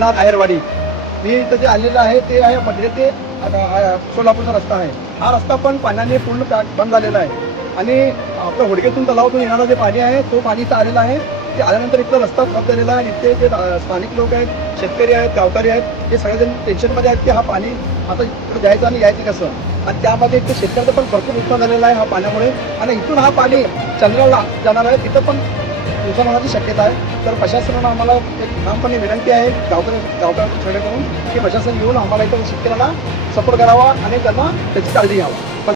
अनाथ आहेरवाडी. मी इथं जे आलेलं आहे ते आहे मध्ये ते सोलापूरचा रस्ता आहे. हा रस्ता पण पाण्याने पूर्ण बंद झालेला आहे आणि आपलं होडगेतून तलावातून येणारं जे पाणी आहे तो पाणी इथं आलेला आहे. ते आल्यानंतर इथं रस्ता खराब झालेला आहे. इथे जे स्थानिक लोक आहेत, शेतकरी आहेत, गावकरी आहेत, हे सगळेजण टेन्शनमध्ये आहेत की हा पाणी आता इकडे जायचं आणि यायचं कसं. आणि त्यामध्ये इथे शेतकऱ्याचं पण भरपूर नुकसान झालेलं आहे हा पाण्यामुळे. आणि इथून हा पाणी चंद्राला जाणार आहे, तिथं पण नुकसान होण्याची शक्यता आहे. तर प्रशासनानं आम्हाला एक ठामपणे विनंती आहे गावकऱ्यांच्या सगळे करून की प्रशासन येऊन आम्हाला इथं शेतकऱ्यांना सपोर्ट करावा आणि त्यांना त्याची काळजी घ्यावा.